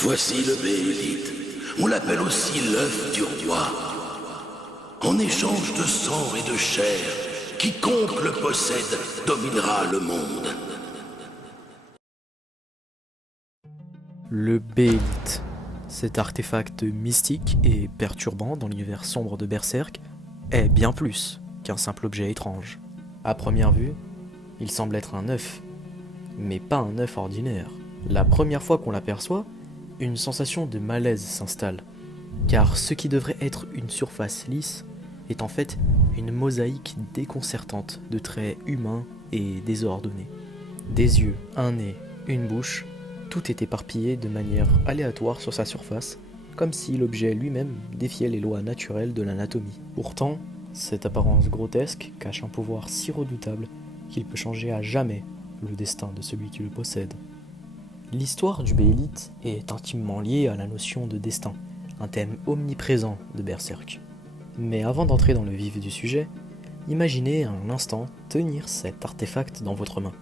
Voici le Béélite. On l'appelle aussi l'œuf du roi. En échange de sang et de chair, quiconque le possède dominera le monde. Le Béélite. Cet artefact mystique et perturbant dans l'univers sombre de Berserk est bien plus qu'un simple objet étrange. À première vue, il semble être un œuf, mais pas un œuf ordinaire. La première fois qu'on l'aperçoit, une sensation de malaise s'installe, car ce qui devrait être une surface lisse est en fait une mosaïque déconcertante de traits humains et désordonnés. Des yeux, un nez, une bouche, tout est éparpillé de manière aléatoire sur sa surface, comme si l'objet lui-même défiait les lois naturelles de l'anatomie. Pourtant, cette apparence grotesque cache un pouvoir si redoutable qu'il peut changer à jamais le destin de celui qui le possède. L'histoire du Béélite est intimement liée à la notion de destin, un thème omniprésent de Berserk. Mais avant d'entrer dans le vif du sujet, imaginez un instant tenir cet artefact dans votre main.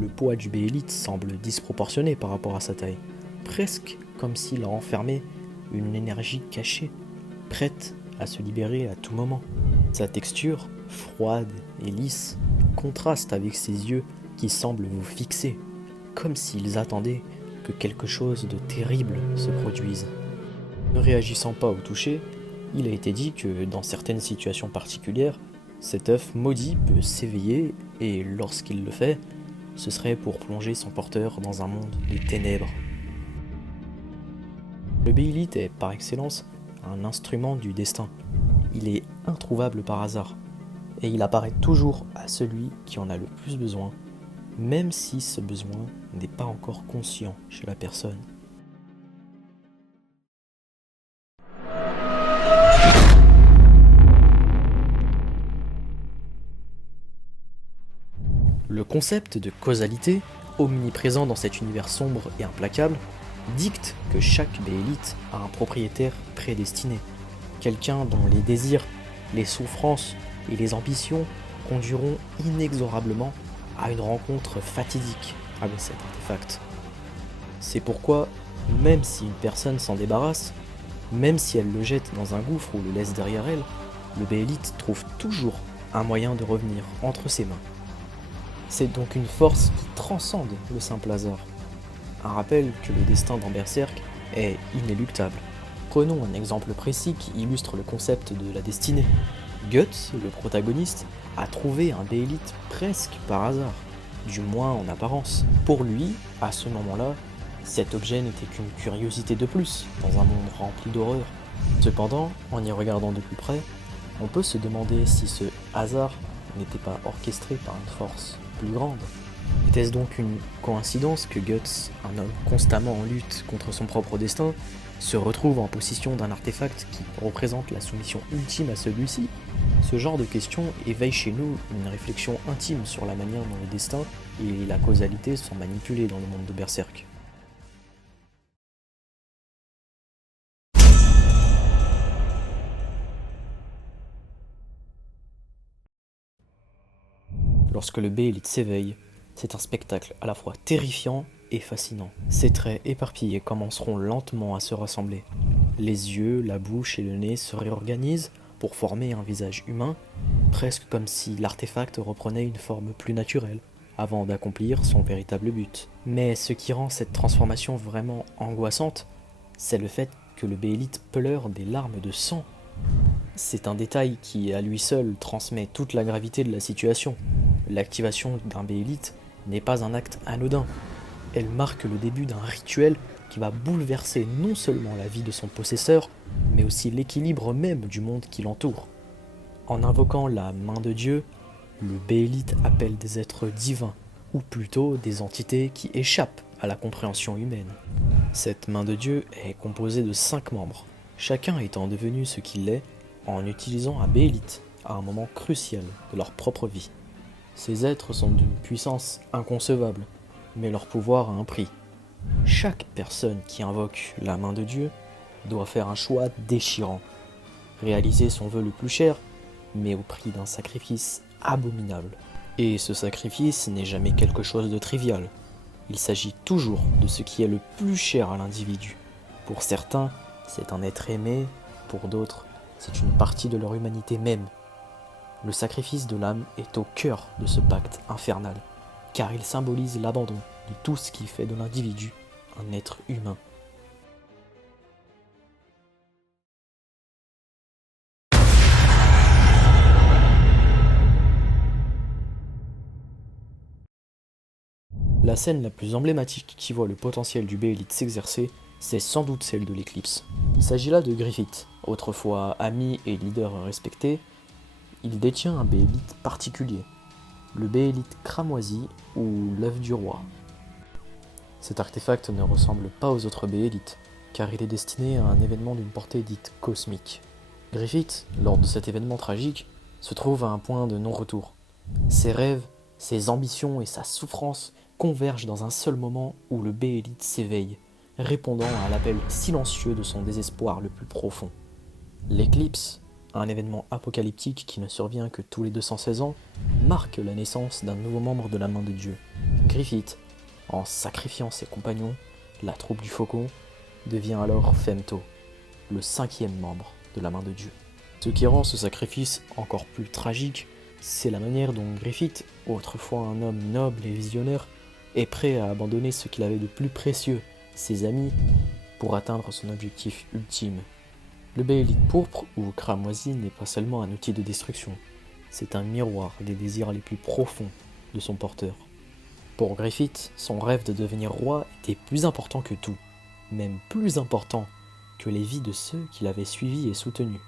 Le poids du Béélite semble disproportionné par rapport à sa taille, presque comme s'il renfermait une énergie cachée, prête à se libérer à tout moment. Sa texture, froide et lisse, contraste avec ses yeux qui semblent vous fixer, comme s'ils attendaient que quelque chose de terrible se produise. Ne réagissant pas au toucher, il a été dit que dans certaines situations particulières, cet œuf maudit peut s'éveiller et lorsqu'il le fait, ce serait pour plonger son porteur dans un monde de ténèbres. Le Béélite est par excellence un instrument du destin. Il est introuvable par hasard, et il apparaît toujours à celui qui en a le plus besoin, même si ce besoin n'est pas encore conscient chez la personne. Le concept de causalité, omniprésent dans cet univers sombre et implacable, dicte que chaque Béélite a un propriétaire prédestiné, quelqu'un dont les désirs, les souffrances et les ambitions conduiront inexorablement à une rencontre fatidique avec cet artefact. C'est pourquoi, même si une personne s'en débarrasse, même si elle le jette dans un gouffre ou le laisse derrière elle, le Béélite trouve toujours un moyen de revenir entre ses mains. C'est donc une force qui transcende le simple hasard. Un rappel que le destin dans Berserk est inéluctable. Prenons un exemple précis qui illustre le concept de la destinée. Guts, le protagoniste, a trouvé un Béélite presque par hasard, du moins en apparence. Pour lui, à ce moment-là, cet objet n'était qu'une curiosité de plus dans un monde rempli d'horreur. Cependant, en y regardant de plus près, on peut se demander si ce hasard n'était pas orchestré par une force plus grande. Était-ce donc une coïncidence que Guts, un homme constamment en lutte contre son propre destin, se retrouve en possession d'un artefact qui représente la soumission ultime à celui-ci? Ce genre de questions éveille chez nous une réflexion intime sur la manière dont le destin et la causalité sont manipulés dans le monde de Berserk. Lorsque le Béélite s'éveille, c'est un spectacle à la fois terrifiant et fascinant. Ses traits éparpillés commenceront lentement à se rassembler. Les yeux, la bouche et le nez se réorganisent pour former un visage humain, presque comme si l'artefact reprenait une forme plus naturelle, avant d'accomplir son véritable but. Mais ce qui rend cette transformation vraiment angoissante, c'est le fait que le Béélite pleure des larmes de sang. C'est un détail qui, à lui seul, transmet toute la gravité de la situation. L'activation d'un Béélite n'est pas un acte anodin. Elle marque le début d'un rituel qui va bouleverser non seulement la vie de son possesseur, mais aussi l'équilibre même du monde qui l'entoure. En invoquant la main de Dieu, le Béélite appelle des êtres divins, ou plutôt des entités qui échappent à la compréhension humaine. Cette main de Dieu est composée de 5 membres, chacun étant devenu ce qu'il est en utilisant un Béélite à un moment crucial de leur propre vie. Ces êtres sont d'une puissance inconcevable, mais leur pouvoir a un prix. Chaque personne qui invoque la main de Dieu doit faire un choix déchirant, réaliser son vœu le plus cher, mais au prix d'un sacrifice abominable. Et ce sacrifice n'est jamais quelque chose de trivial. Il s'agit toujours de ce qui est le plus cher à l'individu. Pour certains, c'est un être aimé, pour d'autres, c'est une partie de leur humanité même. Le sacrifice de l'âme est au cœur de ce pacte infernal, car il symbolise l'abandon de tout ce qui fait de l'individu un être humain. La scène la plus emblématique qui voit le potentiel du Béélite s'exercer, c'est sans doute celle de l'éclipse. Il s'agit là de Griffith, autrefois ami et leader respecté. Il détient un Béélite particulier, le Béélite cramoisi ou l'œuf du roi. Cet artefact ne ressemble pas aux autres Béélites, car il est destiné à un événement d'une portée dite cosmique. Griffith, lors de cet événement tragique, se trouve à un point de non-retour. Ses rêves, ses ambitions et sa souffrance convergent dans un seul moment où le Béélite s'éveille, répondant à l'appel silencieux de son désespoir le plus profond. L'éclipse, un événement apocalyptique qui ne survient que tous les 216 ans, marque la naissance d'un nouveau membre de la main de Dieu. Griffith, en sacrifiant ses compagnons, la troupe du Faucon, devient alors Femto, le 5e membre de la main de Dieu. Ce qui rend ce sacrifice encore plus tragique, c'est la manière dont Griffith, autrefois un homme noble et visionnaire, est prêt à abandonner ce qu'il avait de plus précieux, ses amis, pour atteindre son objectif ultime. Le Béélite pourpre ou cramoisi n'est pas seulement un outil de destruction, c'est un miroir des désirs les plus profonds de son porteur. Pour Griffith, son rêve de devenir roi était plus important que tout, même plus important que les vies de ceux qu'il avait suivis et soutenus.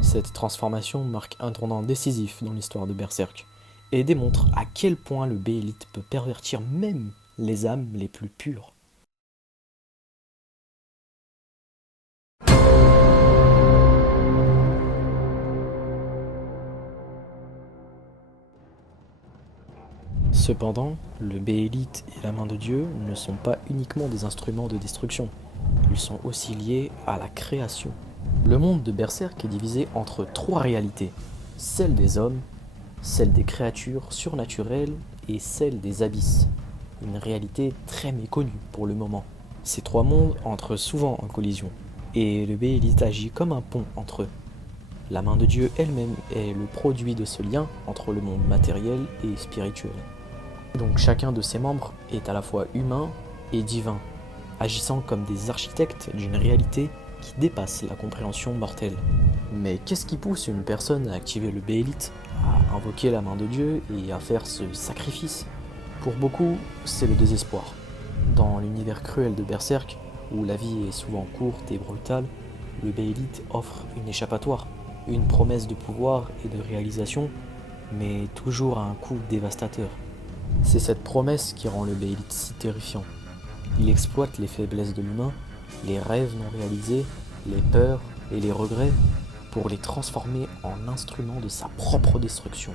Cette transformation marque un tournant décisif dans l'histoire de Berserk, et démontre à quel point le Béélite peut pervertir même les âmes les plus pures. Cependant, le Béélite et la main de Dieu ne sont pas uniquement des instruments de destruction, ils sont aussi liés à la création. Le monde de Berserk est divisé entre 3 réalités, celle des hommes, celle des créatures surnaturelles et celle des abysses. Une réalité très méconnue pour le moment. Ces 3 mondes entrent souvent en collision, et le Béélite agit comme un pont entre eux. La main de Dieu elle-même est le produit de ce lien entre le monde matériel et spirituel. Donc chacun de ses membres est à la fois humain et divin, agissant comme des architectes d'une réalité qui dépasse la compréhension mortelle. Mais qu'est-ce qui pousse une personne à activer le Béélite, à invoquer la main de Dieu et à faire ce sacrifice? Pour beaucoup, c'est le désespoir. Dans l'univers cruel de Berserk, où la vie est souvent courte et brutale, le Béélite offre une échappatoire, une promesse de pouvoir et de réalisation, mais toujours à un coût dévastateur. C'est cette promesse qui rend le Béélite si terrifiant. Il exploite les faiblesses de l'humain, les rêves non réalisés, les peurs et les regrets, pour les transformer en instruments de sa propre destruction.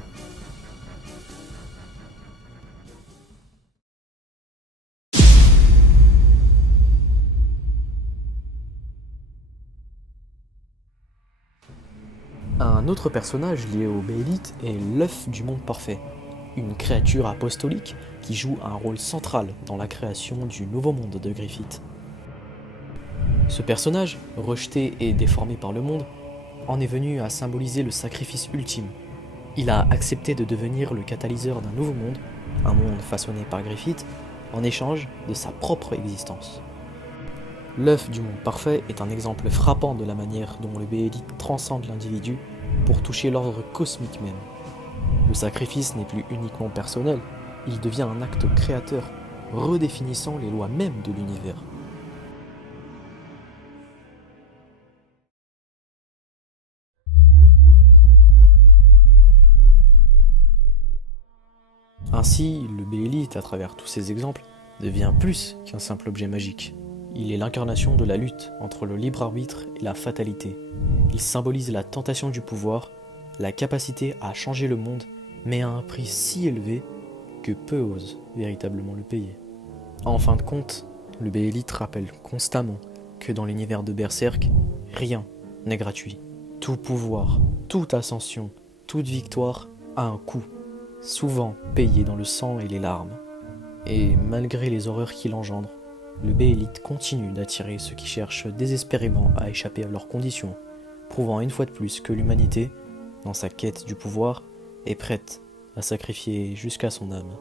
Un autre personnage lié au Béélite est l'œuf du monde parfait, une créature apostolique qui joue un rôle central dans la création du nouveau monde de Griffith. Ce personnage, rejeté et déformé par le monde, en est venu à symboliser le sacrifice ultime. Il a accepté de devenir le catalyseur d'un nouveau monde, un monde façonné par Griffith, en échange de sa propre existence. L'œuf du monde parfait est un exemple frappant de la manière dont le Béélite transcende l'individu pour toucher l'ordre cosmique même. Le sacrifice n'est plus uniquement personnel, il devient un acte créateur, redéfinissant les lois mêmes de l'univers. Ainsi, le Béélite, à travers tous ces exemples, devient plus qu'un simple objet magique. Il est l'incarnation de la lutte entre le libre arbitre et la fatalité. Il symbolise la tentation du pouvoir, la capacité à changer le monde, mais à un prix si élevé que peu osent véritablement le payer. En fin de compte, le Béélite rappelle constamment que dans l'univers de Berserk, rien n'est gratuit. Tout pouvoir, toute ascension, toute victoire a un coût, souvent payé dans le sang et les larmes. Et malgré les horreurs qu'il engendre, le Béélite continue d'attirer ceux qui cherchent désespérément à échapper à leurs conditions, prouvant une fois de plus que l'humanité, dans sa quête du pouvoir, est prête à sacrifier jusqu'à son âme.